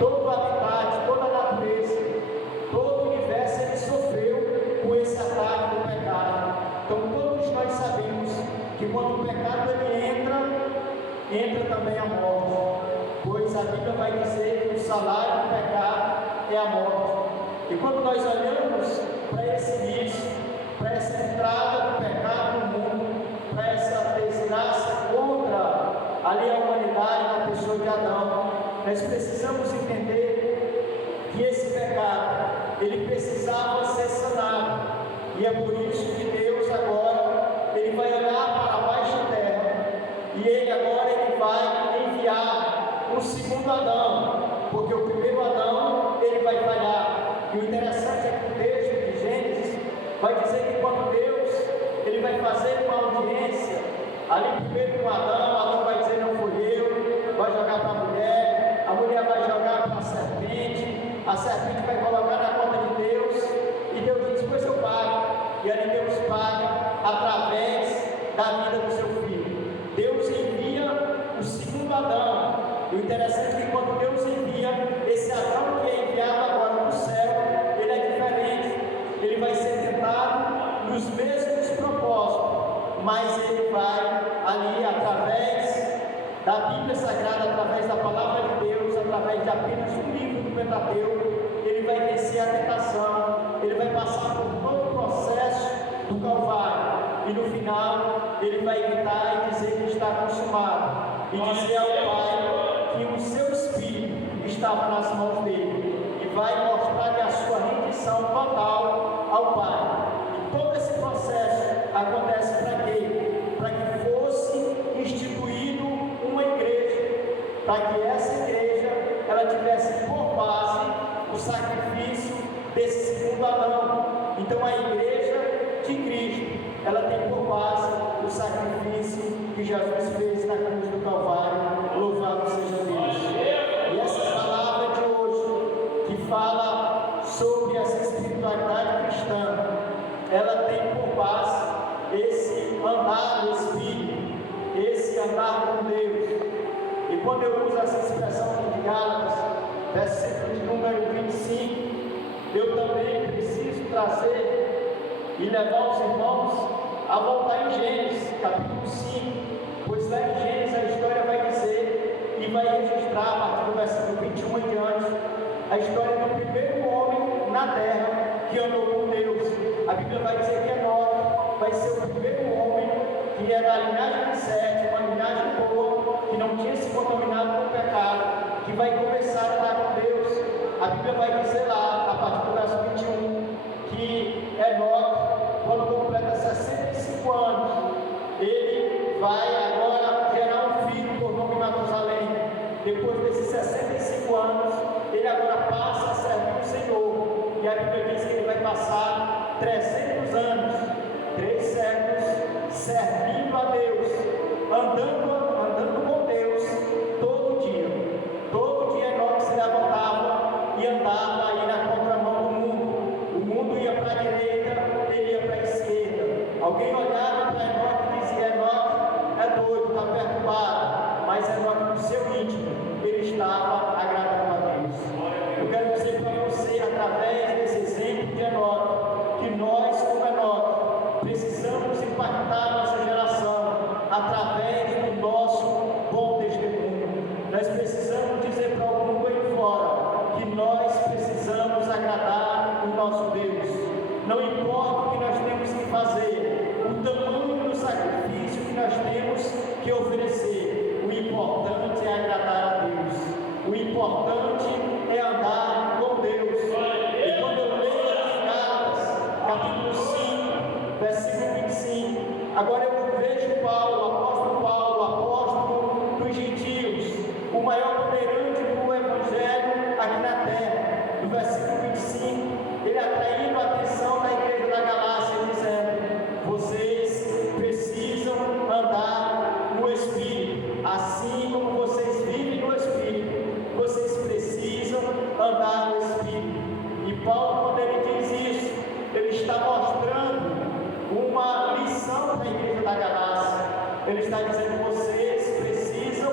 todo o habitat, toda a natureza, todo o universo, ele sofreu com esse ataque do pecado. Então todos nós sabemos que quando o pecado ele entra também a morte, pois a Bíblia vai dizer que o salário do pecado é a morte. E quando nós olhamos para esse início, para essa entrada do pecado no mundo, para essa desgraça contra ali a humanidade na pessoa de Adão, nós precisamos entender que esse pecado ele precisava ser sanado, e é por isso que Deus agora ele vai olhar para a baixa terra, e ele agora ele vai enviar um segundo Adão, porque o primeiro Adão ele vai falhar. E o interessante é que o texto de Gênesis vai dizer que quando Deus ele vai fazer uma audiência ali primeiro com Adão vai dizer não fui eu, vai jogar para a mulher vai jogar para a serpente vai colocar na conta de Deus, e Deus diz, pois eu pago. E ali Deus paga através da vida do seu filho. Deus envia o segundo Adão. O interessante é que quando Deus envia esse Adão que é enviado agora no céu, ele é diferente, ele vai ser tentado nos mesmos propósitos, mas ele vai ali através da Bíblia Sagrada, através da Palavra de Deus, através de apenas um livro do Pentateuco, ele vai vencer a tentação, ele vai passar por todo o processo do Calvário, e no final ele vai gritar e dizer que está consumado, e dizer ao Pai que o seu Espírito estava nas mãos dele, e vai mostrar-lhe a sua rendição total ao Pai. E todo esse processo acontece para quê? Para que fosse instituído uma igreja, para que essa igreja ela tivesse por base o sacrifício desse segundo Adão. Então a igreja de Cristo ela tem por base o sacrifício que Jesus fez na cruz do Calvário. Louvado seja Deus. E essa palavra de hoje que fala sobre essa espiritualidade cristã, ela tem por base esse andar no Espírito, esse andar com Deus. E quando eu uso essa expressão de Gálatas, versículo de número 25, eu também preciso trazer e levar os irmãos a voltar em Gênesis, capítulo 5, pois lá em Gênesis a história vai dizer e vai registrar, a partir do versículo 21 em diante, a história do primeiro homem na terra que andou com Deus. A Bíblia vai dizer que Enoque vai ser o primeiro homem que é da linhagem de Sete, uma linhagem boa, que não tinha se contaminado com o pecado, que vai começar a andar com Deus. A Bíblia vai dizer lá, a partir do verso 21, que Enoque, quando completa 65 anos, ele vai agora gerar um filho por nome Matusalém. Depois desses 65 anos, ele agora passa a servir o Senhor. E a Bíblia diz que ele vai passar 300 anos, 3 séculos, servindo a Deus, andando com Deus todo dia. Todo dia Enoque se levantava e andava aí na contramão do mundo. O mundo ia para a direita, ele ia para a esquerda. Alguém olhava para Enoque e dizia, Enoque é doido, está perturbado. Mas Enoque, no seu íntimo, ele estava agradando a Deus. Eu quero dizer para você, através desse exemplo de Enoque, que nós, como Enoque, precisamos impactar nossa geração através do nosso bom testemunho. Nós precisamos dizer para o mundo aí fora que nós precisamos agradar o nosso Deus. Não importa o que nós temos que fazer, o tamanho do sacrifício que nós temos que oferecer, o importante é agradar a Deus. O importante é andar com Deus. E quando eu leio em Gálatas, capítulo 5, versículo 25, agora eu vejo Paulo, o apóstolo dos gentios, o maior bandeirante do Evangelho aqui na terra. No versículo 25, ele atraindo a atenção da igreja da Galácia, dizendo, vocês precisam andar no Espírito, assim como vocês vivem no Espírito, vocês precisam andar no Espírito. E Paulo, quando ele diz isso, ele está mostrando uma lição para a igreja da Galácia. Ele está dizendo que vocês precisam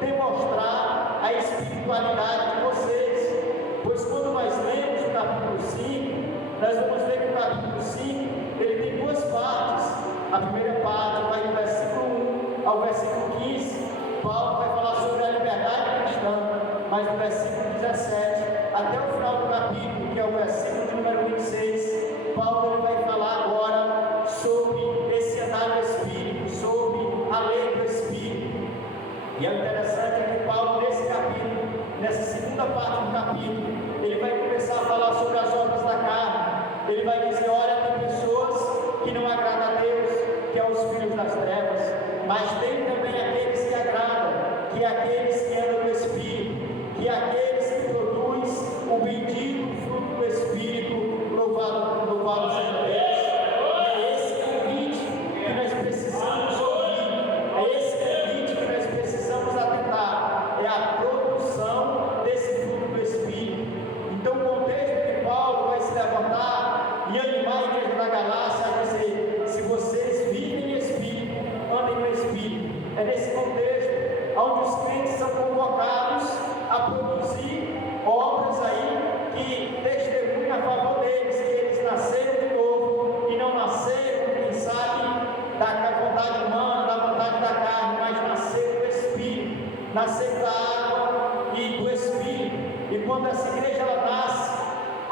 demonstrar a espiritualidade de vocês. Pois quando nós lemos o capítulo 5, nós vamos ver que o capítulo 5 ele tem duas partes. A primeira parte vai do versículo 1 ao versículo 15. Paulo vai falar sobre a liberdade cristã, mas do versículo 17 até o final do capítulo, que é o versículo de número 26, Paulo ele vai falar agora sobre esse andar do Espírito, sobre a lei do Espírito. E é interessante que Paulo, nesse capítulo, nessa segunda parte do capítulo, ele vai começar a falar sobre as obras da carne. Ele vai dizer: olha, tem pessoas que não agradam a Deus, que é os filhos das trevas, mas tem também aqueles que agradam, que é aqueles que andam no Espírito, que é aqueles que produzem o bendito fruto do Espírito. Louvado seja Deus. É esse convite que nós precisamos ouvir, é esse convite que nós precisamos atentar, é a produção desse fruto do Espírito. Então, o contexto que Paulo vai se levantar e animar a igreja da Galácia a dizer: se vocês vivem em Espírito, andem no Espírito. É nesse contexto onde os crentes são convocados a produzir obras aí que testemunham a favor deles, que eles nasceram de novo e não nasceram, quem sabe, da vontade humana, da vontade da carne, mas nasceram do Espírito, nasceram da água e do Espírito. E quando essa igreja ela nasce,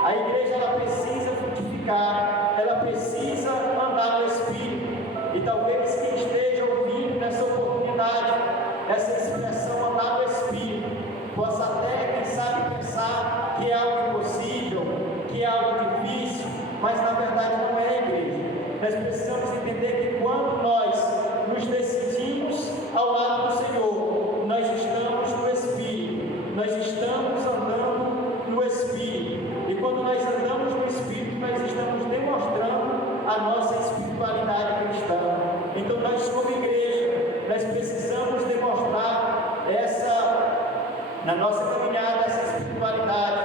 a igreja ela precisa frutificar, ela precisa andar no Espírito. E talvez quem esteja ouvindo nessa oportunidade, essa expressão andar no Espírito, possa até, quem sabe, pensar que é algo impossível, que é algo difícil, mas na verdade não é, igreja. Nós precisamos entender que quando nós nos decidimos ao lado do Senhor, nós estamos no Espírito, nós estamos andando no Espírito. E quando nós andamos no Espírito, nós estamos demonstrando a nossa espiritualidade cristã. Então nós, como igreja, nós precisamos demonstrar na nossa caminhada, essa espiritualidade.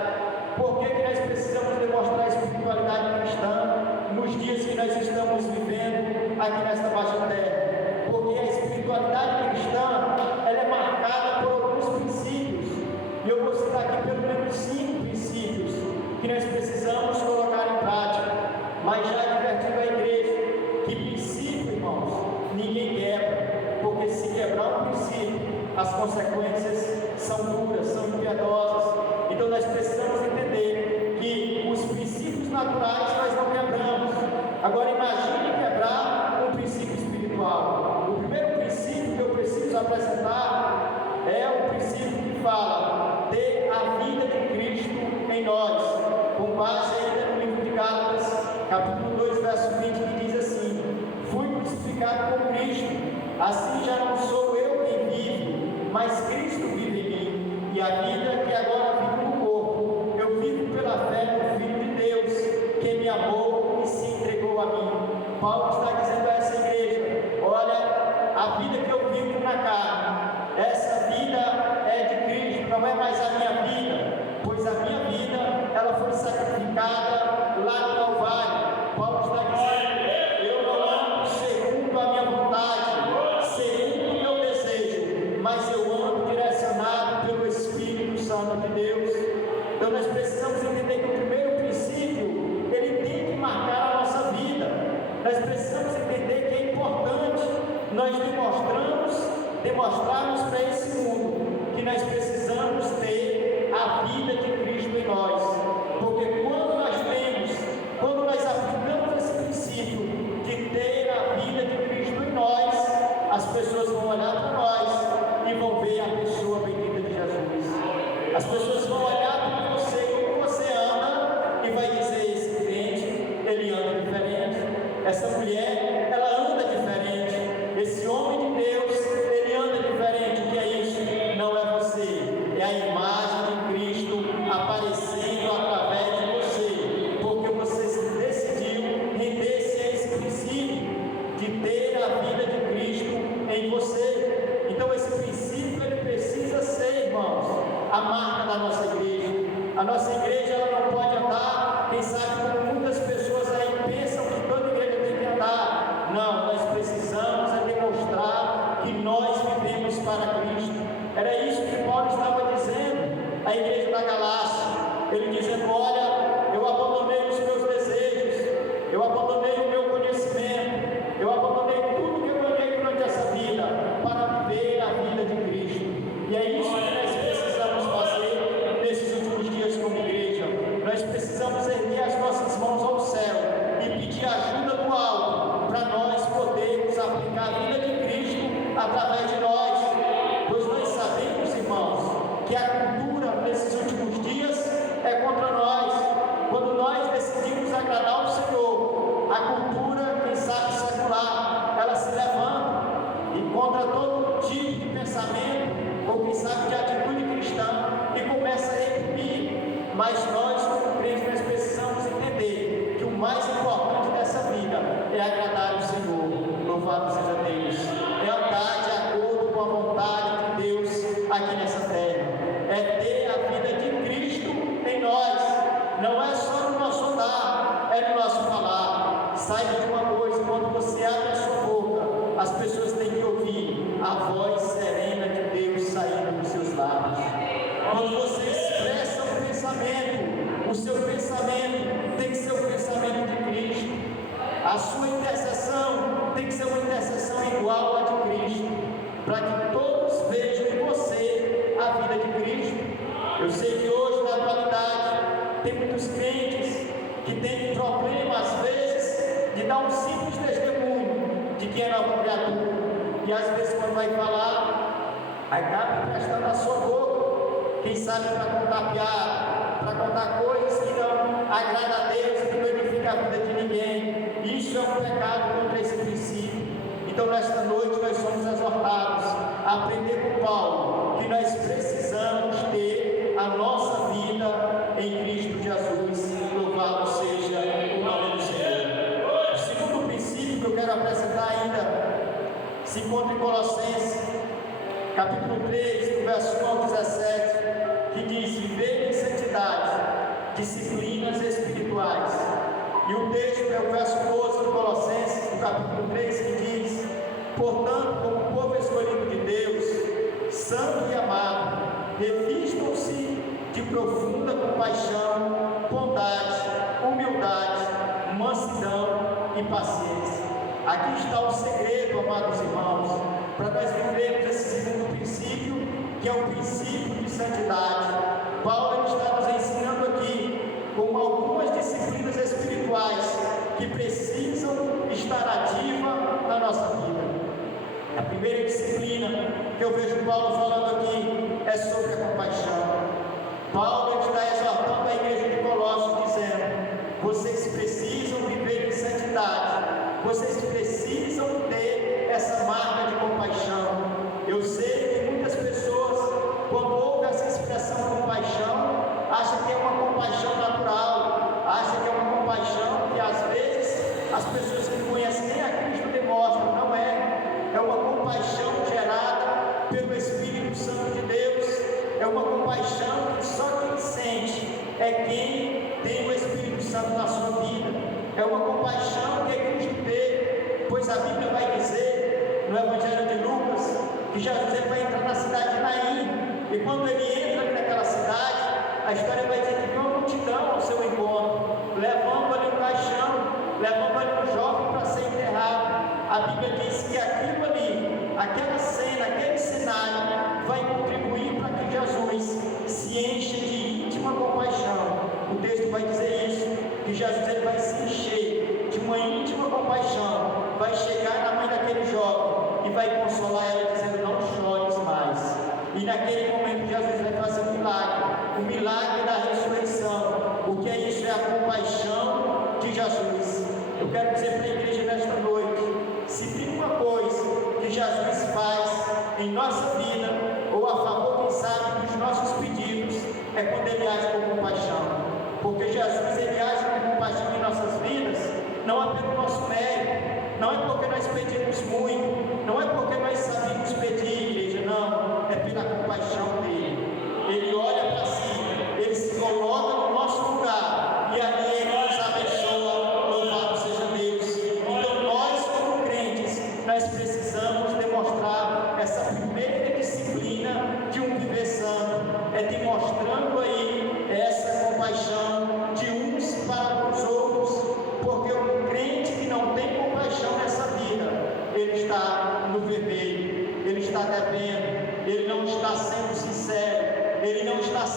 Por que nós precisamos demonstrar a espiritualidade cristã nos dias que nós estamos vivendo aqui nesta baixa terra? Porque a espiritualidade cristã, ela é marcada por alguns princípios. E eu vou citar aqui pelo menos 5 princípios que nós precisamos colocar em prática. Mas já advertindo a igreja que princípio, irmãos, ninguém quebra, porque se quebrar um princípio, as consequências são duras, são impiedosas. Então nós precisamos entender que os princípios naturais nós não quebramos. Agora imagine quebrar um princípio espiritual. O primeiro princípio que eu preciso apresentar é o princípio que fala ter a vida de Cristo em nós, com base ainda no livro de Gálatas, capítulo 2, verso 20, que diz assim: fui crucificado com Cristo, assim já não sou eu quem vive, mas Cristo vive em mim, e a vida que agora vivo no corpo, eu vivo pela fé no Filho de Deus, que me amou e se entregou a mim. Paulo está dizendo a essa igreja: olha, a vida que eu vivo na carne, essa vida é de Cristo, não é mais a minha vida, pois a minha vida, ela foi sacrificada lá no Calvário. Paulo está dizendo: eu não ando segundo a minha vontade, segundo o meu desejo, mas eu ando direcionado pelo Espírito Santo de Deus. Então nós precisamos entender que o primeiro princípio, ele tem que marcar a nossa vida. Nós precisamos entender que é importante nós demonstrarmos para esse mundo que nós precisamos ter a vida de Cristo em nós. Porque quando nós aplicamos esse princípio de ter a vida de Cristo em nós, as pessoas vão olhar para nós e vão ver a pessoa bendita de Jesus. As pessoas vão olhar para você, como você anda, e vai dizer: esse crente, ele anda diferente, essa mulher, ela anda diferente, esse homem de Deus, ele anda diferente. O que é isso? Não é você, é a imagem de Cristo aparecendo através de você, porque você se decidiu render-se a esse princípio de ter a vida de Cristo em você. Então esse princípio, ele precisa ser, irmãos, a marca da nossa igreja. A nossa igreja, ela não pode andar, quem sabe, como muitas pessoas aí pensam que toda igreja tem que andar. Não, nós precisamos demonstrar que nós vivemos para Cristo. Era isso que Paulo estava dizendo à igreja da Galácia. ele dizendo: olha, eu abandonei os meus desejos, eu abandonei o meu conhecimento, eu abandonei tudo que eu ganhei durante essa vida para viver a vida de Cristo. E é isso que nós precisamos fazer nesses últimos dias como igreja. Nós precisamos erguer as nossas mãos ao céu e pedir ajuda do alto para nós podermos aplicar a vida de Cristo através de nós, pois nós sabemos, irmãos, que a cultura nesses últimos dias é contra nós. Quando nós decidimos agradar o Senhor, a cultura, quem sabe secular, ela se levanta e contra todo tipo de pensamento, ou quem sabe de atitude cristã, e começa a reprimir. Mas nós, como crentes, nós precisamos entender que o mais importante dessa vida é agradar o Senhor. Louvado seja Deus. É andar de acordo com a vontade de Deus aqui nessa terra. É ter a vida de Cristo em nós. Não é só no nosso andar, é no nosso falar. Saiba de uma coisa: quando você abre a sua boca, as pessoas têm que ouvir a voz serena de Deus saindo dos seus lábios. Quando você expressa um pensamento, o seu pensamento tem que ser o pensamento de Cristo. A sua intercessão tem que ser uma intercessão igual à de Cristo, para que todos vejam em você a vida de Cristo. Eu sei que hoje, na atualidade, tem muitos crentes que têm problema, às vezes, de dar um simples testemunho de que é nova criatura. E às vezes, quando vai falar, acaba emprestando a sua boca, quem sabe para contar piada, para contar coisas que não agradam a Deus e que não edificam a vida de ninguém. Isso é um pecado contra esse princípio. Então, nesta noite, nós somos exortados a aprender com Paulo que nós precisamos ter a nossa vida em Cristo Jesus. Louvado seja o nome do Senhor. O segundo princípio que eu quero apresentar ainda se encontra em Colossenses, capítulo 3, do verso 1 ao 17, que diz: viver em santidade, disciplinas espirituais. E o texto é o verso 12 de Colossenses, do capítulo 3, que diz: portanto, como povo escolhido de Deus, santo e amado, revistam-se de profunda compaixão, bondade, humildade, mansidão e paciência. Aqui está o segredo, amados irmãos, para nós vivermos esse segundo princípio, que é o princípio de santidade. Paulo está nos ensinando aqui como algumas disciplinas espirituais que precisam estar ativas na nossa vida. A primeira disciplina que eu vejo Paulo falando aqui é sobre a compaixão. Paulo está exortando a igreja de Colossos, dizendo: vocês precisam viver em santidade, vocês precisam ter essa marca de compaixão. Eu sei que muitas pessoas, quando ouvem essa expressão compaixão, acham que é uma compaixão natural, acham que é uma compaixão que às vezes as pessoas que conhecem nem a Cristo demonstram. Não é. É uma compaixão gerada pelo Espírito Santo de Deus. É uma compaixão que só quem sente é quem tem o Espírito Santo na sua vida. É uma compaixão que Cristo teve, pois a Bíblia vai dizer no Evangelho de Lucas que Jesus vai entrar na cidade de Naim, e quando ele entra ali naquela cidade, a história vai dizer que viu uma multidão ao seu encontro, levando ali um caixão, levando ali um jovem para ser enterrado. A Bíblia diz que aquilo ali, aquela cena, aquele cenário, vai contribuir para que Jesus se encha de íntima compaixão. O texto vai dizer isso, que Jesus ele vai se encher de uma íntima compaixão, vai chegar na mãe daquele jovem e vai consolar ela, dizendo: não chores mais. E naquele momento Jesus vai fazer um milagre, o milagre da ressurreição. O que é isso? É a compaixão de Jesus. Eu quero dizer para a igreja nesta noite: se tem uma coisa que Jesus faz em nossa vida, ou a favor, quem sabe, dos nossos pedidos, é quando Ele age com compaixão. Porque Jesus, Ele age com compaixão em nossas vidas, não é pelo nosso mérito, não é porque nós pedimos muito, não é porque nós sabemos pedir, igreja, não, é pela compaixão dEle. Ele olha para si, Ele se coloca no nosso lugar, e ali Ele nos abençoa. Louvado seja Deus. Então nós, como crentes, nós precisamos demonstrar essa primeira disciplina de um viver santo, é demonstrando aí essa compaixão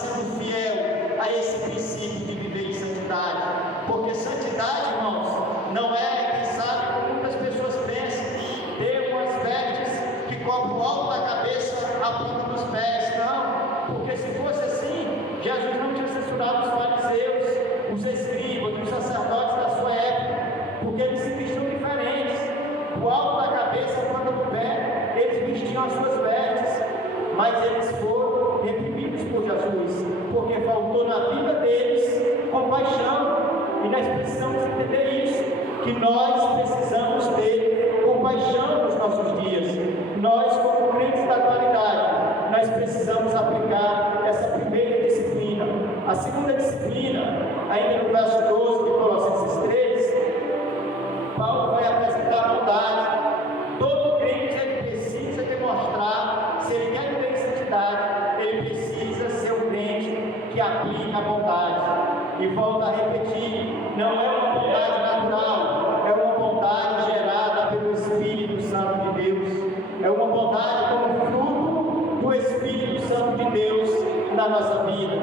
sendo fiel a esse princípio de viver em santidade. Porque santidade, irmãos, não é, quem sabe, como muitas pessoas pensam, ter umas vestes que cobrem o alto da cabeça a ponta dos pés. Não, porque se fosse assim, Jesus não tinha censurado os fariseus, os escribas, os sacerdotes da sua época, porque eles se vestiam diferentes. O alto da cabeça, a ponta do pé, eles vestiam as suas vestes, mas eles foram reprimidos por Jesus, porque faltou na vida deles compaixão. E nós precisamos entender isso, que nós precisamos ter compaixão nos nossos dias. Nós, como crentes da atualidade, nós precisamos aplicar essa primeira disciplina. A segunda disciplina, ainda no verso 12 de Colossenses 3, Paulo vai apresentar a bondade. Todo crente ele precisa demonstrar, se ele quer viver em santidade, ele precisa ser um crente que aplica a bondade. E volta a repetir, não é uma bondade natural, é uma bondade gerada pelo Espírito Santo de Deus. É uma bondade como fruto do Espírito Santo de Deus na nossa vida.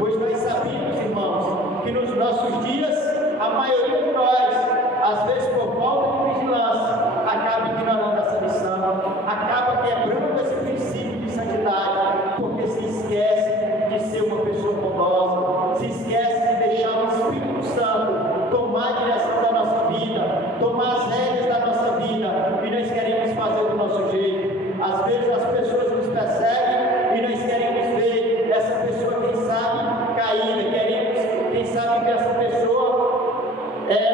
Pois nós sabemos, irmãos, que nos nossos dias, a maioria de nós, às vezes por falta de vigilância, acaba ignorando essa lição, acaba quebrando esse princípio de santidade, porque se esquece de ser uma pessoa bondosa, se esquece de deixar o Espírito Santo tomar a direção da nossa vida, tomar as rédeas da nossa vida, e nós queremos fazer do nosso jeito. Às vezes as pessoas nos perseguem e nós queremos ver essa pessoa, quem sabe, caída, queremos, quem sabe, ver essa pessoa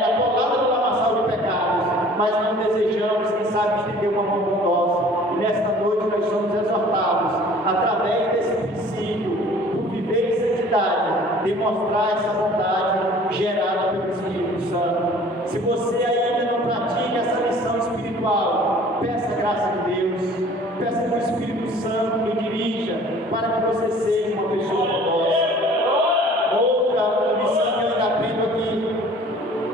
atolada no lamaçal de pecados, mas não desejamos, quem sabe, estender uma mão bondosa. E nesta noite nós somos exortados, através desse princípio, por viver em santidade, demonstrar essa bondade gerada pelo Espírito Santo. Se você ainda não pratica essa lição espiritual, peça a graça de Deus, peça que o Espírito Santo lhe dirija para que você seja uma pessoa bondosa. Outra lição que eu ainda aprendo aqui,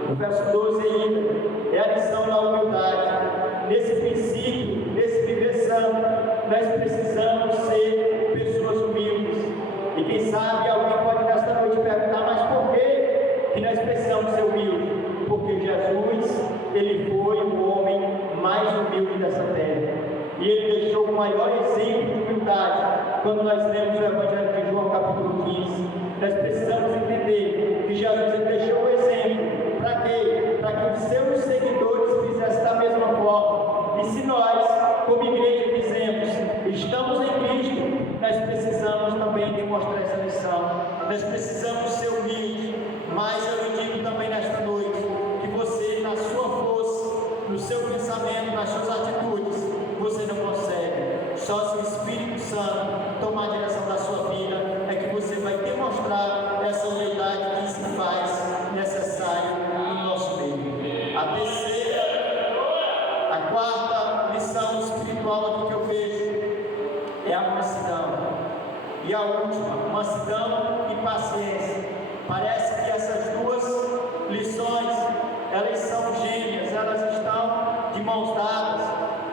no verso 12 ainda, é a lição da humildade. Nesse princípio, nesse viver santo, nós precisamos ser pessoas humildes. E quem sabe alguém pode nesta noite perguntar, mas por que nós precisamos ser humildes? Porque Jesus, ele foi o homem mais humilde dessa terra. E ele deixou o maior exemplo de humildade. Quando nós lemos o Evangelho de João, capítulo 15, nós precisamos entender que Jesus ele deixou o exemplo. Para quê? Para que os seus seguidores fizessem da mesma forma. E se nós, como igreja, dizemos, estamos em Cristo, nós precisamos também demonstrar essa lição. Nós precisamos ser humildes. Mas eu lhe digo também nesta noite, que você, na sua força, no seu pensamento, nas suas atitudes, você não consegue. Só se o Espírito Santo tomar a direção da sua vida, é que você vai demonstrar essa humildade que se faz necessária no nosso meio. A terceira, a quarta lição espiritual aqui que eu vejo é a mansidão. E a última, mansidão e paciência. Parece que essas duas lições, elas são gêmeas, elas estão de mãos dadas,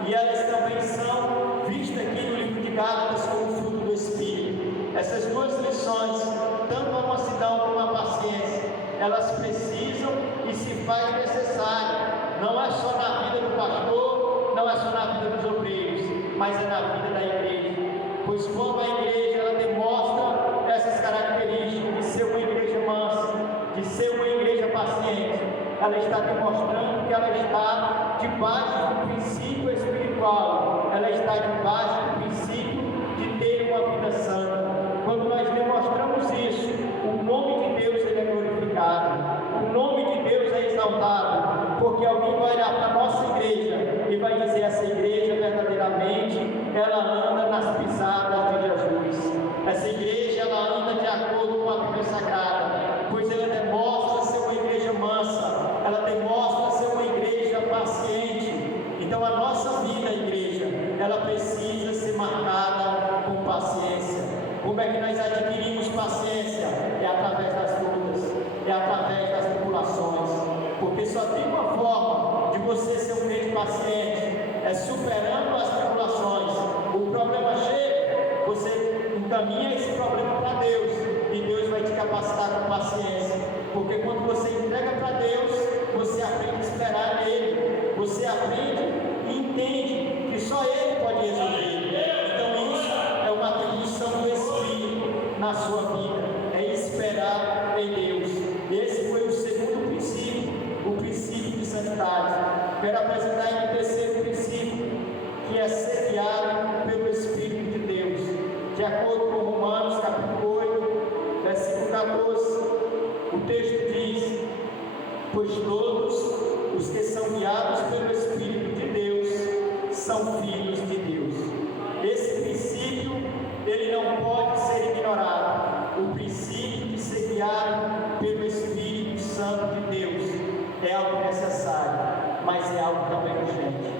e elas também são vistas aqui no livro de Gálatas como fruto do Espírito. Essas duas lições, tanto a mansidão como a paciência, elas precisam e se faz necessário. Não é só na vida do pastor, não é só na vida dos obreiros, mas é na vida da igreja. Pois quando a igreja ela demonstra essas características de ser uma igreja mansa, de ser uma igreja paciente, ela está demonstrando que ela está debaixo do princípio espiritual, ela está debaixo do princípio de ter uma vida santa. Quando nós demonstramos isso, o nome de Deus ele é glorificado, o nome de Deus é exaltado, porque alguém vai olhar para a nossa igreja e vai dizer, essa igreja verdadeiramente, ela anda nas pisadas de Jesus. Essa igreja, ela anda de acordo com a Bíblia Sagrada, pois ela demonstra ser uma igreja mansa, ela demonstra ser uma igreja paciente. Então a nossa vida, igreja, ela precisa ser marcada com paciência. Como é que nós adquirimos paciência? É através das lutas, é através das tribulações, porque só tem uma forma de você ser um crente paciente, é superando as tribulações. O problema chega, você encaminha esse problema para Deus, capacitar com paciência, porque quando você entrega para Deus, você aprende a esperar nele, você aprende e entende que só Ele pode resolver. Então isso é uma atribuição do Espírito na sua vida, é esperar em Deus. Esse foi o segundo princípio, o princípio de santidade. Quero apresentar ainda o terceiro princípio, que é ser guiado pelo Espírito de Deus. De acordo com Romanos capítulo 8, versículo 14, o texto diz: pois todos os que são guiados pelo Espírito de Deus são filhos de Deus. Esse princípio, ele não pode ser ignorado. O princípio de ser guiado pelo Espírito Santo de Deus é algo necessário, mas é algo também urgente.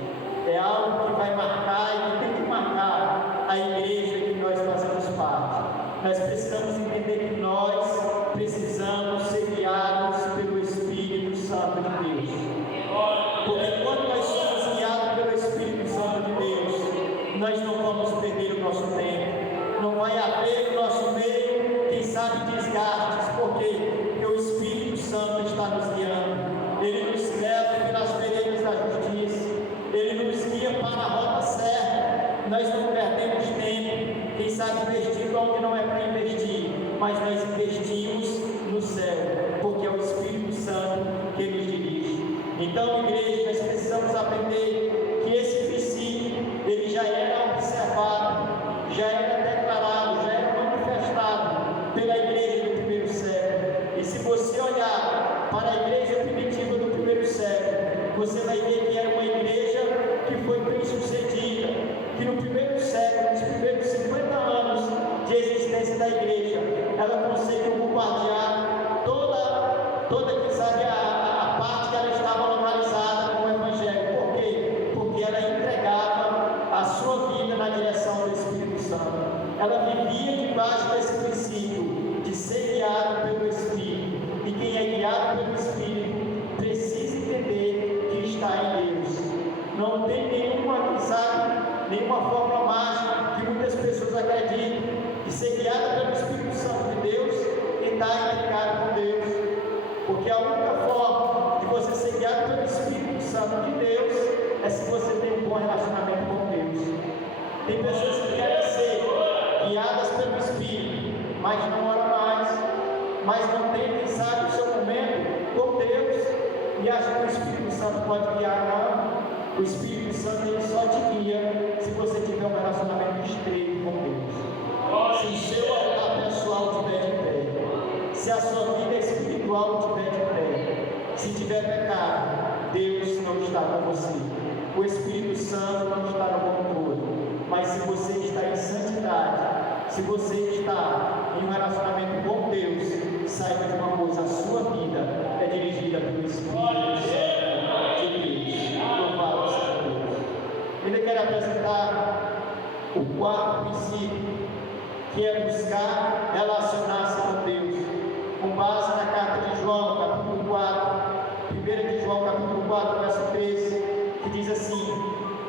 É algo que vai marcar e que tem que marcar a igreja que nós fazemos parte. Nós precisamos entender que nós precisamos ser guiados pelo Espírito Santo de Deus. Porque quando nós somos guiados pelo Espírito Santo de Deus, nós não vamos perder o nosso tempo. Não vai haver no nosso meio, quem sabe, desgastes. Por quê? Porque o Espírito Santo está nos guiando. Ele nos leva pelas veredas da justiça. Ele nos guia para a rota certa. Nós não perdemos tempo, quem sabe, investindo onde não é para investir, mas nós investimos no céu, porque é o Espírito Santo que nos dirige. Então, igreja, nós precisamos aprender que esse princípio, ele já era observado, já era declarado, já era manifestado pela igreja do primeiro século. E se você olhar para a igreja primitiva do primeiro século, você vai ver que era uma igreja que foi bem sucedida, que no primeiro século, nos primeiros 50 anos de existência da igreja, ela conseguiu bombardear toda quem sabe, a parte que ela estava localizada com o Evangelho. Por quê? Porque ela entregava a sua vida na direção do Espírito Santo. Ela vivia debaixo desse princípio de ser guiado pelo Espírito. E quem é guiado pelo Espírito precisa entender que está em Deus. Não tem nenhuma, sabe, nenhuma fórmula mágica que muitas pessoas acreditam, que ser guiado pelo Espírito Santo de Deus e estar implicado com Deus. Porque a única forma de você ser guiado pelo Espírito Santo de Deus é se você tem um bom relacionamento com Deus. Tem pessoas que querem ser guiadas pelo Espírito, mas não oram mais, mas não tem, quem sabe, o seu momento com Deus e acha que o Espírito Santo pode guiar. Não. O Espírito Santo, ele só te guia se você tiver um relacionamento estreito com Deus. Se o seu altar pessoal estiver de pé, se a sua vida espiritual estiver de pé, se tiver pecado, Deus não está com você. O Espírito Santo não está no controle. Mas se você está em santidade, se você está em um relacionamento com Deus, saiba de uma coisa: a sua vida é dirigida pelo Espírito Santo. Ele quer apresentar o quarto princípio, que é buscar relacionar-se com Deus, com base na carta de João, capítulo 4, 1 de João, capítulo 4, verso 13, que diz assim: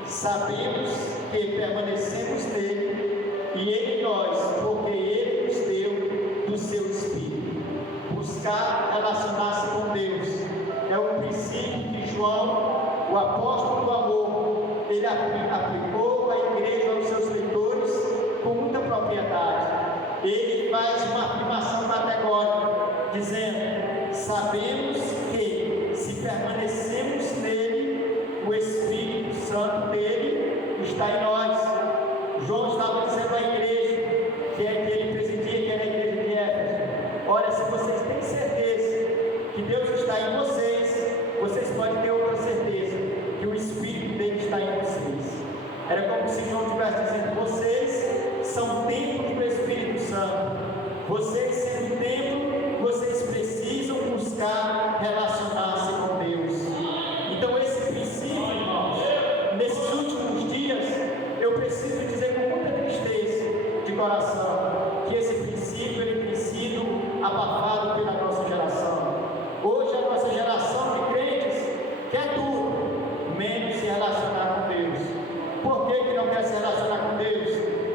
sabemos que permanecemos nele e ele em nós, porque ele nos deu do seu Espírito. Buscar relacionar-se com Deus é um princípio que João, o apóstolo do amor, ele aplicou à igreja, aos seus leitores, com muita propriedade. Ele faz uma afirmação categórica, dizendo: sabemos que, se permanecemos nele, o Espírito Santo dele está em nós. João estava dizendo à igreja, que é que ele presidia, que era a igreja de Éfeso: olha, se vocês têm certeza que Deus está em vocês, vocês podem ter outra certeza, que o Espírito dele está em vocês. Era como se João estivesse dizendo: vocês são templo do Espírito Santo. Vocês, sendo templo, vocês precisam buscar relacionar-se com Deus. Então, esse princípio, irmãos, nesses últimos dias, eu preciso dizer com muita tristeza de coração, que esse princípio ele tem sido abafado pela nossa geração. Hoje, a nossa geração de crentes quer tudo, menos se relacionar com Deus. Por que não quer se relacionar com Deus?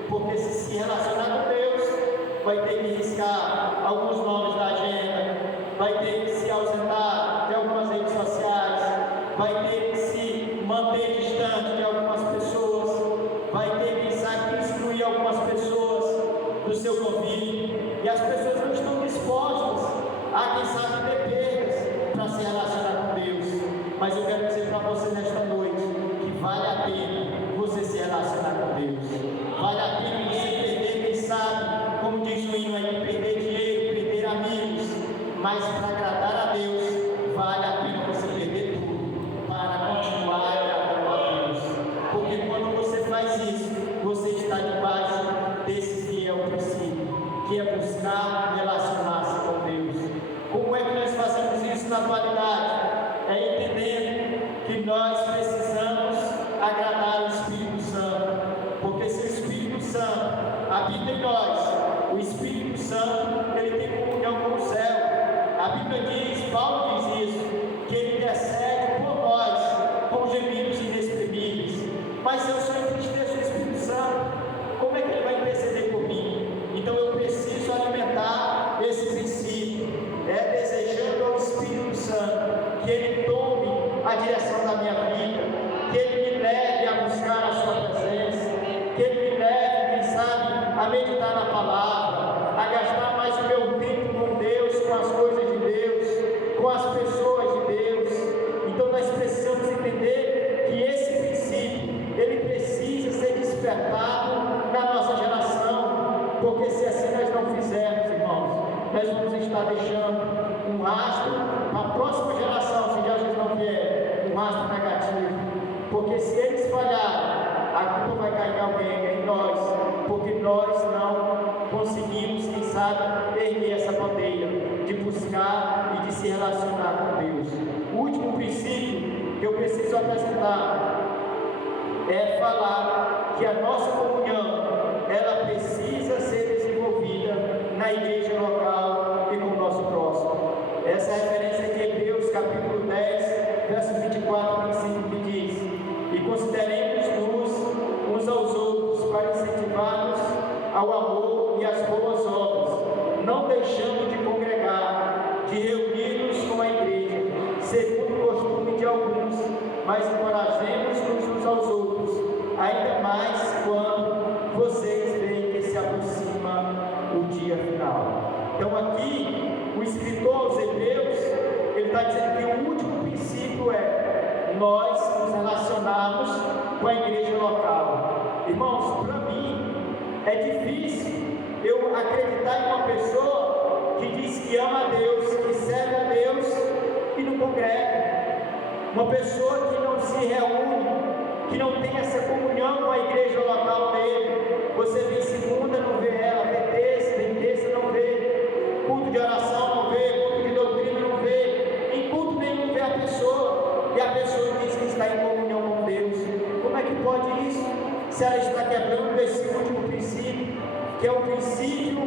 Porque se relacionar com Deus, vai ter que riscar alguns nomes da quem sabe ter perdas para se relacionar com Deus. Mas eu quero dizer para você nesta noite que vale a pena você se relacionar com Deus. Vale a pena você perder, quem sabe, como diz o hino aí, perder dinheiro, perder amigos. Mas para agradar a Deus, vale a pena você perder tudo para continuar agradando a Deus. Porque quando você faz isso, você está debaixo desse fiel princípio, que é buscar relacionar-se com Deus. Como é que nós fazemos isso na atualidade? É entendendo que nós precisamos agradar o Espírito Santo, porque se o Espírito Santo habita em nós, o Espírito Santo ele tem comunhão com o céu. A Bíblia diz, Paulo diz isso, que ele intercede por nós com gemidos inexprimíveis. Mas se eu só entristeço o Espírito Santo, como é que ele vai interceder por mim? Então eu preciso alimentar esse princípio, desejando ao Espírito Santo que ele tome a direção da minha vida, que ele me leve a buscar a sua presença, que ele me leve, quem sabe, a meditar na palavra, a gastar mais o meu tempo com Deus, com as coisas de Deus, com as pessoas de Deus. Então nós precisamos entender que esse princípio, ele precisa ser despertado na nossa geração, porque se assim nós não fizermos, irmãos, nós vamos estar deixando um rastro para a próxima geração, se Jesus não vier, um rastro negativo. Porque se eles falharem, a culpa vai cair em alguém, em nós, porque nós não conseguimos, quem sabe, erguer essa bandeira de buscar e de se relacionar com Deus. O último princípio que eu preciso apresentar é falar que a nossa comunhão, ela precisa ser desenvolvida na igreja local e com o nosso próximo. Essa referência é de Hebreus capítulo 10, versos 24 e 25, que diz: e consideremos-nos uns aos outros para incentivar-nos ao amor e às boas obras, não deixando de congregar, de reunir-nos com a igreja, segundo o costume de alguns, mas encorajemos-nos uns aos outros, ainda mais quando vocês veem que se aproxima o dia final. Então aqui, o escritor aos Hebreus, ele está dizendo que o último princípio é nós nos relacionarmos com a igreja local. Irmãos, para mim, é difícil eu acreditar em uma pessoa que diz que ama a Deus, que serve a Deus e não congrega. Uma pessoa que não se reúne, que não tem essa comunhão com a igreja local dele. Você vê segunda, não vê ela, vem terça, não vê, culto de oração não vê, culto de doutrina não vê, em culto nenhum vê a pessoa, e a pessoa diz que está em comunhão com Deus. Como é que pode isso? Se ela está quebrando esse último princípio, que é o princípio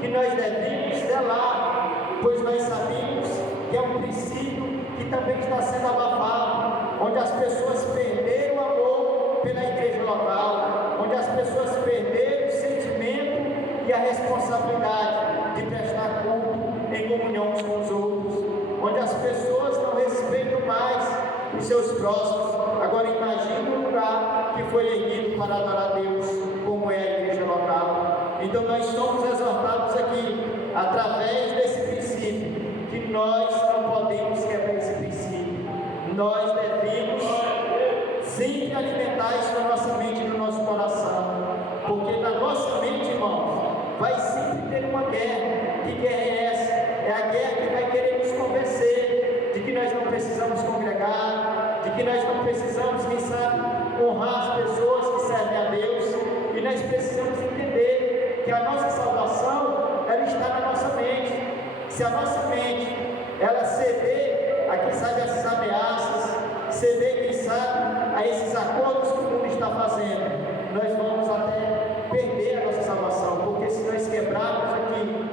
que nós devemos zelar, pois nós sabemos que é um princípio que também está sendo abafado, onde as pessoas perderam o amor pela igreja local, onde as pessoas perderam o sentimento e a responsabilidade de prestar culto em comunhão uns com os outros, onde as pessoas não respeitam mais os seus próximos. Agora imagine um lugar que foi erguido para adorar a Deus, como é a igreja local. Então nós somos exortados aqui, através desse princípio, que nós não podemos quebrar esse princípio. Nós devemos sempre alimentar isso na nossa mente e no nosso coração, porque na nossa mente, irmãos, vai sempre ter uma guerra. Que guerra é essa? É a guerra que vai querer nos convencer de que nós não precisamos congregar, de que nós não precisamos, quem sabe, honrar as pessoas que servem a Deus, e nós precisamos entender que a nossa salvação, ela está na nossa mente. Se a nossa mente, ela ceder a, quem sabe, essas ameaças, ceder, quem sabe, a esses acordos que o mundo está fazendo, nós vamos até perder a nossa salvação, porque se nós quebrarmos aqui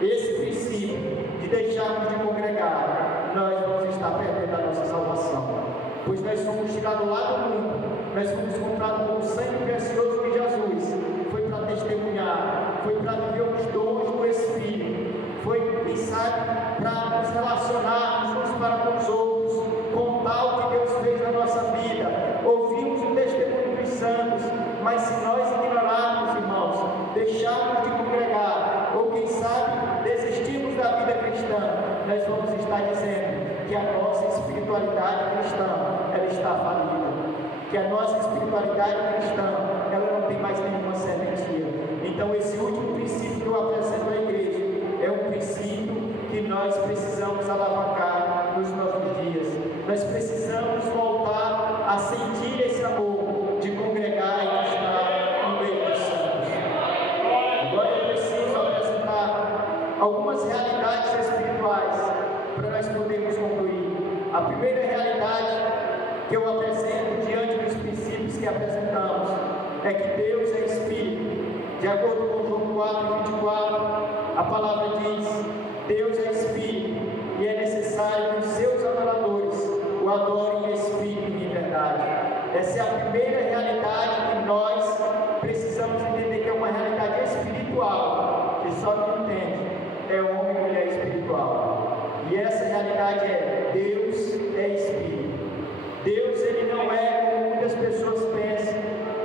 esse princípio de deixarmos de congregar, nós vamos estar perdendo a nossa salvação, pois nós fomos tirados lá do mundo, nós fomos comprados com o sangue precioso de Jesus, foi para testemunhar, foi para viver os dons do Espírito, foi, quem sabe, para nos relacionarmos uns para com os outros, contar o que Deus fez na nossa vida, ouvimos o testemunho dos santos, mas se nós ignorarmos, irmãos, deixarmos de congregar, ou quem sabe, desistirmos da vida cristã, nós vamos estar dizendo que a nossa espiritualidade cristã, ela está falida, que a nossa espiritualidade cristã, ela não tem mais nenhuma serventia. Então esse último princípio que eu apresento à igreja, é um princípio que nós precisamos alavancar nos nossos dias. Nós precisamos voltar a sentir esse amor de congregar e de estar no meio dos santos. Agora eu preciso apresentar algumas realidades espirituais para nós podermos concluir. A primeira realidade que eu apresento diante dos princípios que apresentamos é que Deus é Espírito. De acordo com João 4:24, a palavra diz: Deus é Espírito e é necessário que os seus adoradores o adorem em Espírito e em verdade. Essa é a primeira realidade que nós precisamos entender, que é uma realidade espiritual, que só quem entende é homem e mulher espiritual. E essa realidade é: Deus é Espírito. Deus, ele não é como muitas pessoas pensam,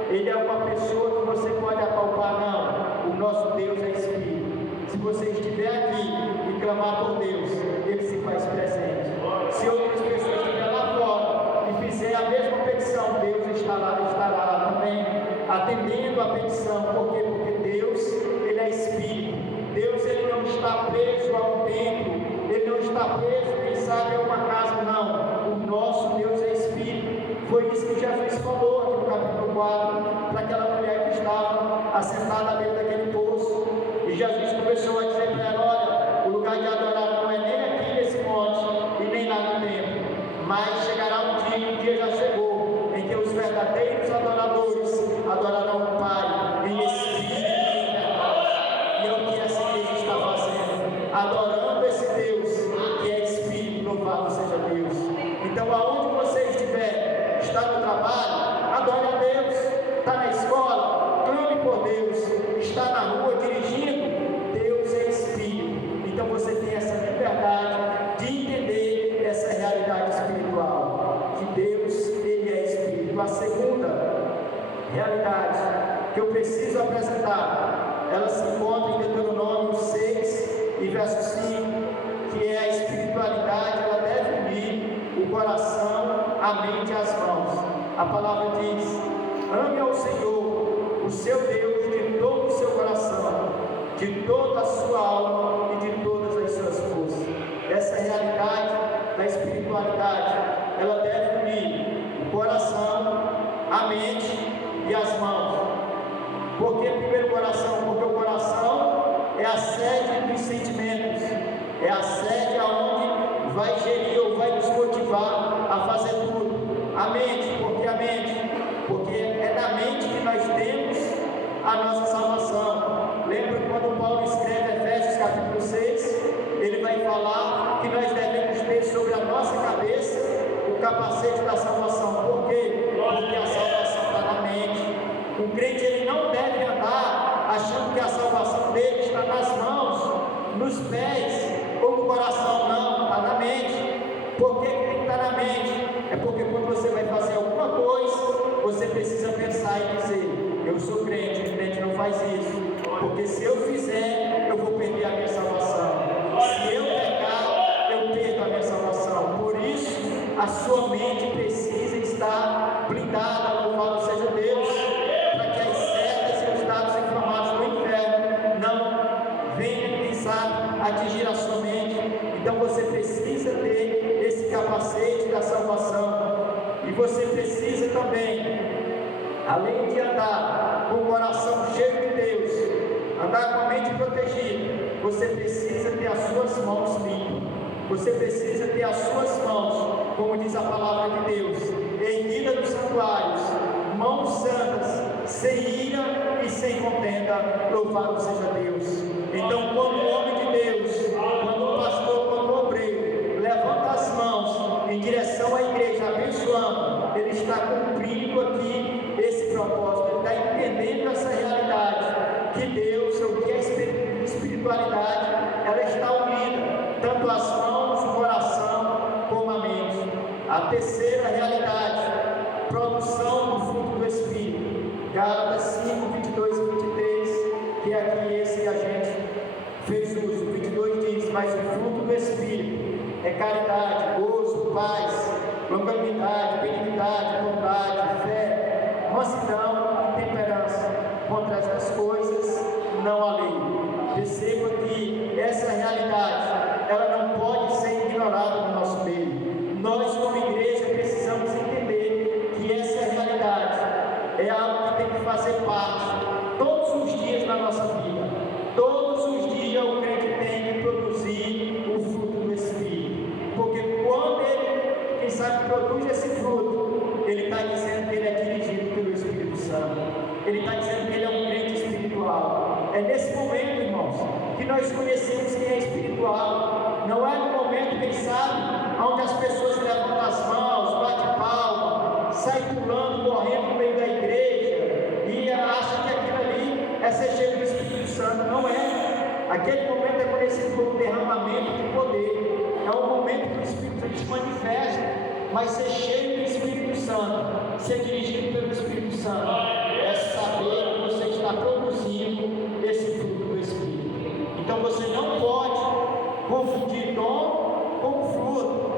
ele é uma pessoa que você pode apalpar. Não, o nosso Deus é Espírito. Se você estiver aqui e clamar por Deus, ele se faz presente. Se outras pessoas estiverem lá fora e fizer a mesma petição, Deus estará lá também, atendendo a petição. Por quê? Porque Deus, ele é Espírito. Deus, ele não está preso a um templo, ele não está preso, quem sabe, a uma casa, não. O nosso Deus é Espírito. Foi isso que Jesus falou aqui no capítulo 4, para aquela mulher que estava assentada à beira daquele poço. E Jesus começou a dizer para ela: olha, o lugar de adorar não é nem aqui nesse monte e nem lá no templo, mas chegará um dia, e o dia já chegou, em que os verdadeiros adoradores adorarão o Pai em espírito e em verdade. E é o que essa igreja está fazendo, adorando esse Deus que é Espírito. Louvado seja Deus. Então, aonde você estiver, está no trabalho, adore a Deus. Está na escola, clame por Deus. Está na rua dirigindo, Deus é Espírito. Então você tem essa liberdade de entender essa realidade espiritual, que Deus, ele é Espírito. A segunda realidade que eu preciso apresentar, ela se encontra em Deuteronômio 6 e verso 5, que é a espiritualidade, ela deve unir o coração, a mente e as mãos. A palavra diz: ame ao Senhor, o seu Deus, de todo o seu coração, de toda a sua alma e de todas as suas forças. Essa realidade da espiritualidade, ela deve unir o coração, a mente e as mãos. Por que primeiro o coração? Porque o coração é a sede dos sentimentos, é a sede aonde vai gerir ou vai nos motivar a fazer tudo. A mente, porque é na mente que nós temos a nossa salvação. Lembra quando Paulo escreve Efésios capítulo 6, ele vai falar que nós devemos ter sobre a nossa cabeça o capacete da salvação. Por quê? Porque a salvação está na mente. O crente, ele não deve andar achando que a salvação dele está nas mãos, nos pés ou no coração. Não, está na mente. Por que tem que estar na mente? É porque quando você vai fazer alguma coisa, você precisa pensar e dizer: eu sou crente, o crente não faz isso, porque se eu fizer, eu vou perder a minha salvação. Se eu pecar, eu perdo a minha salvação. Por isso, a sua mente precisa estar blindada, louvado seja Deus, para que as setas e os dados inflamados do inferno não venham, quem sabe, atingir a sua mente. Então você precisa ter esse capacete da salvação. E você precisa também, além de andar com o coração cheio de Deus, andar com a mente protegida, você precisa ter as suas mãos limpas. Você precisa ter as suas mãos, como diz a palavra de Deus, erguida dos santuários, mãos santas, sem ira e sem contenda. Louvado seja Deus. Então, quando o homem de Deus, quando o pastor, quando o obreiro levanta as mãos em direção à igreja, abençoando, ele está cumprindo aqui esse propósito, ele está entendendo essa realidade, que Deus, o que é espiritualidade, ela está unida, tanto as mãos, o coração, como a mente. A terceira realidade, produção do fruto do Espírito, Gálatas 5, 22 e 23, que é aqui esse que a gente fez uso. 22 diz: mas o fruto do Espírito é caridade, gozo, paz, longanimidade, benignidade, bondade, fé, mansidão e temperança. Contra estas coisas não há lei. Perceba que essa realidade, ela não pode ser ignorada no nosso meio. Nós, como igreja, precisamos entender que essa realidade é algo que tem que fazer parte todos os dias na nossa vida. Todos os dias o crente tem que produzir o fruto do Espírito, porque quando ele, quem sabe, produz esse fruto, ele está dizendo que ele é dirigido pelo Espírito Santo, ele está dizendo que ele é um crente espiritual. É nesse momento, irmãos, que nós conhecemos quem é espiritual. Não é no momento, quem sabe, onde as pessoas levantam as mãos, bate palma, sai pulando, correndo no meio da igreja e acham que aquilo ali é ser cheio do Espírito Santo. Não é. Aquele momento é conhecido como derramamento de poder. É o momento que o Espírito Santo se manifesta, mas ser cheio do Espírito Santo, ser dirigido pelo Espírito Santo, é saber que você está produzindo esse fruto do Espírito. Então você não pode confundir dom com fruto.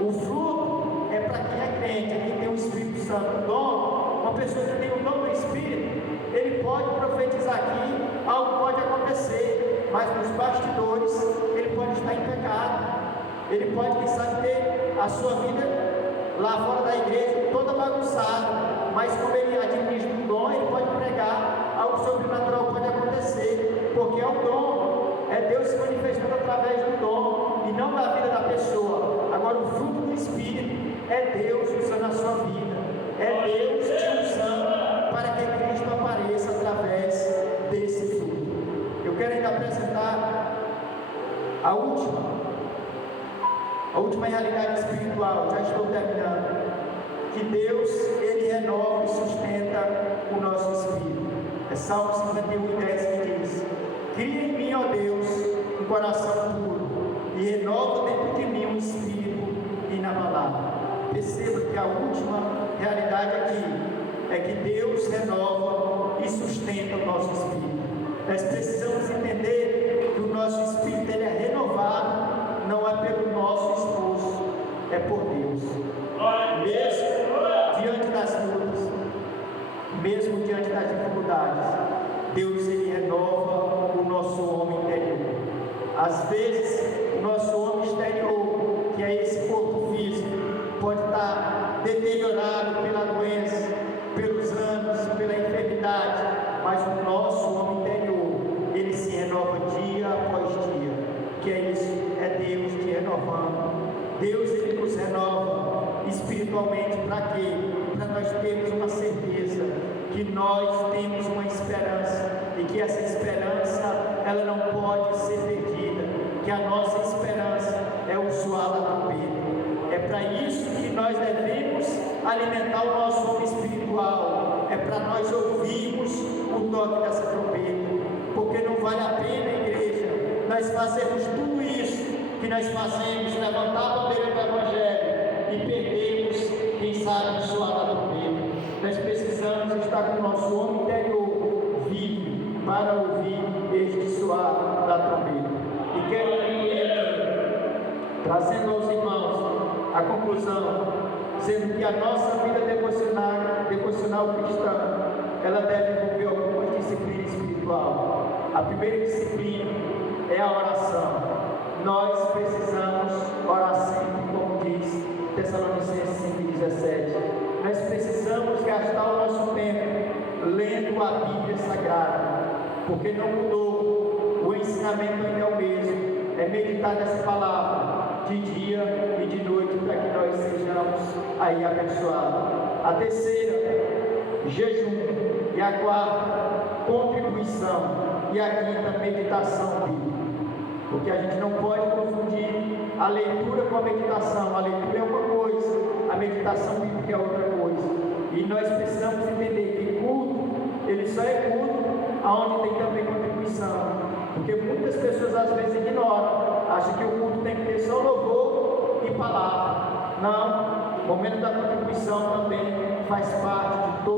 O fruto é para quem é crente, é quem tem o Espírito Santo. O dom, uma pessoa que tem o dom do Espírito, ele pode profetizar aqui, algo pode acontecer, mas nos bastidores ele pode estar em pecado. Ele pode, quem sabe, ter a sua vida lá fora da igreja toda bagunçada, mas como ele administra um dom, ele pode pregar, algo sobrenatural pode acontecer, porque é o dom, é Deus se manifestando através do dom e não da vida da pessoa. Agora, o fruto do Espírito é Deus usando a sua vida, é Deus te usando para que Cristo apareça através desse fruto. Eu quero ainda apresentar a última realidade espiritual, já estou terminando, que Deus, ele renova e sustenta o nosso espírito. É Salmo 51:10 que diz: cria em mim, ó Deus, um coração puro e renova dentro de mim um espírito inabalável. Perceba que a última realidade aqui é que Deus renova e sustenta o nosso espírito. Nós precisamos entender que o nosso espírito ele é renovado, não é pelo nosso esforço, é por Deus. Mesmo diante das lutas, mesmo diante das dificuldades, Deus ele renova o nosso homem interior. Às vezes, o nosso homem exterior, que é esse corpo físico, pode estar deteriorado pela doença, pelos anos, pela enfermidade, mas o nosso homem interior, ele se renova dia após dia. Que é isso? É Deus te renovando. Deus ele nos renova espiritualmente para quê? Para nós termos uma certeza que nós temos uma esperança e que essa esperança ela não pode ser perdida, que a nossa esperança é o soar da trombeta. É para isso que nós devemos alimentar o nosso homem espiritual, é para nós ouvirmos o toque dessa trombeta, porque não vale a pena, igreja, nós fazemos tudo isso que nós fazemos, levantar a bandeira do Evangelho e perdermos, quem sabe, o soar da trombeta. Nós precisamos estar com o nosso homem interior vivo para ouvir este soar da trombeta. E quero concluir trazendo aos irmãos a conclusão, dizendo que a nossa vida devocional cristã, ela deve envolver alguma disciplina espiritual. A primeira disciplina é a oração. Nós precisamos orar sempre, como diz Tessalonicenses 5:17. Nós precisamos gastar o nosso tempo lendo a Bíblia Sagrada, porque não mudou, o ensinamento ainda é o mesmo. É meditar nessa palavra de dia e de noite para que nós sejamos aí abençoados. A terceira, jejum. E a quarta, contribuição. E a quinta, meditação bíblica. Porque a gente não pode confundir a leitura com a meditação. A leitura é uma coisa, a meditação bíblica é outra coisa. E nós precisamos entender que culto, ele só é culto aonde tem também contribuição. Porque muitas pessoas às vezes ignoram, acham que o culto tem que ter só louvor e palavra. Não, o momento da contribuição também faz parte de todo